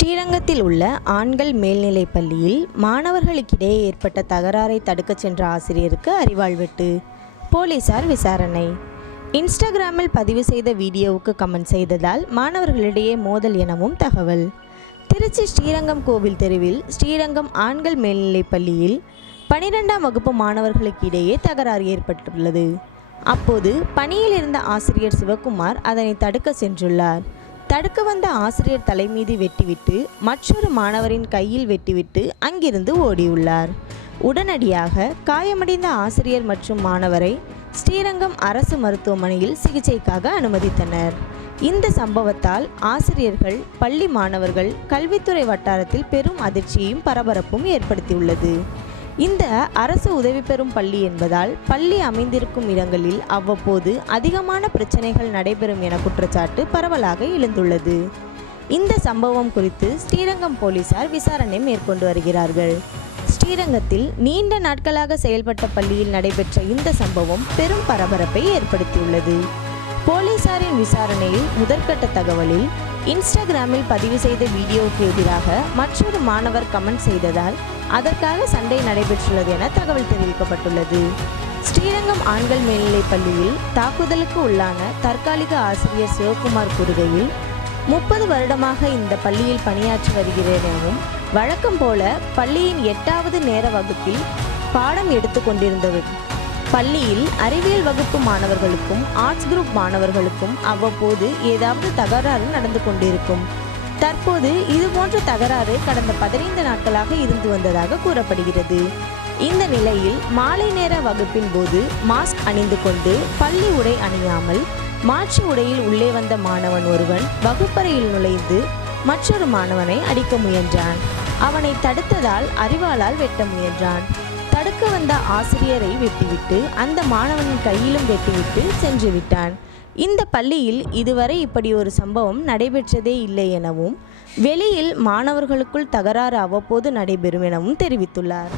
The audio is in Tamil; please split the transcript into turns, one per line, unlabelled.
ஸ்ரீரங்கத்தில் உள்ள ஆண்கள் மேல்நிலைப் பள்ளியில் மாணவர்களுக்கிடையே ஏற்பட்ட தகராறை தடுக்கச் சென்ற ஆசிரியருக்கு அரிவாள் வெட்டு போலீசார் விசாரணை. இன்ஸ்டாகிராமில் பதிவு செய்த வீடியோவுக்கு கமெண்ட் செய்ததால் மாணவர்களிடையே மோதல் எனவும் தகவல். திருச்சி ஸ்ரீரங்கம் கோவில் தெருவில் ஸ்ரீரங்கம் ஆண்கள் மேல்நிலைப் பள்ளியில் பனிரெண்டாம் வகுப்பு மாணவர்களுக்கு இடையே தகராறு ஏற்பட்டுள்ளது. அப்போது பணியில் இருந்த ஆசிரியர் சிவகுமார் அதனை தடுக்க சென்றுள்ளார். தடுக்க வந்த ஆசிரியர் தலைமீது வெட்டிவிட்டு மற்றொரு மாணவரின் கையில் வெட்டிவிட்டு அங்கிருந்து ஓடியுள்ளார். உடனடியாக காயமடைந்த ஆசிரியர் மற்றும் மாணவரை ஸ்ரீரங்கம் அரசு மருத்துவமனையில் சிகிச்சைக்காக அனுமதித்தனர். இந்த சம்பவத்தால் ஆசிரியர்கள் பள்ளி மாணவர்கள் கல்வித்துறை வட்டாரத்தில் பெரும் அதிர்ச்சியையும் பரபரப்பும் ஏற்படுத்தியுள்ளது. இந்த அரசு உதவி பெறும் பள்ளி என்பதால் பள்ளி அமைந்திருக்கும் இடங்களில் அவ்வப்போது அதிகமான பிரச்சனைகள் நடைபெறும் என குற்றச்சாட்டு பரவலாக எழுந்துள்ளது. இந்த சம்பவம் குறித்து ஸ்ரீரங்கம் போலீசார் விசாரணை மேற்கொண்டு வருகிறார்கள். ஸ்ரீரங்கத்தில் நீண்ட நாட்களாக செயல்பட்ட பள்ளியில் நடைபெற்ற இந்த சம்பவம் பெரும் பரபரப்பை ஏற்படுத்தியுள்ளது. போலீசாரின் விசாரணையில் முதற்கட்ட தகவலில் இன்ஸ்டாகிராமில் பதிவு செய்த வீடியோவுக்கு எதிராக மற்றொரு மாணவர் கமெண்ட் செய்ததால் அதற்காக சண்டை நடைபெற்றுள்ளது என தகவல் தெரிவிக்கப்பட்டுள்ளது. ஸ்ரீரங்கம் ஆண்கள் மேல்நிலைப் பள்ளியில் தாக்குதலுக்கு உள்ளான தற்காலிக ஆசிரியர் சிவகுமார் கூறுகையில் முப்பது வருடமாக இந்த பள்ளியில் பணியாற்றி வருகிறேன் எனவும் வழக்கம் போல பள்ளியின் எட்டாவது நேர வகுப்பில் பாடம் எடுத்து கொண்டிருந்தவர் பள்ளியில் அறிவியல் வகுப்பு மாணவர்களுக்கும் ஆர்ட்ஸ் குரூப் மாணவர்களுக்கும் அவ்வப்போது ஏதாவது தகராறு நடந்து கொண்டிருக்கும். தற்போது இதுபோன்ற தகராறு கடந்த பதினைந்து நாட்களாக இருந்து வந்ததாக கூறப்படுகிறது. இந்த நிலையில் மாலை நேர வகுப்பின் போது மாஸ்க் அணிந்து கொண்டு பள்ளி உடை அணியாமல் மாற்று உடையில் உள்ளே வந்த மாணவன் ஒருவன் வகுப்பறையில் நுழைந்து மற்றொரு மாணவனை அடிக்க முயன்றான். அவனை தடுத்ததால் அறிவாளால் வெட்ட முயன்றான். தடுக்க வந்த ஆசிரியரை வெட்டிவிட்டு அந்த மாணவனின் கையிலும் வெட்டிவிட்டு சென்று விட்டான். இந்த பள்ளியில் இதுவரை இப்படி ஒரு சம்பவம் நடைபெற்றதே இல்லை எனவும் வெளியில் மாணவர்களுக்குள் தகராறு அவ்வப்போது நடைபெறும் எனவும் தெரிவித்துள்ளார்.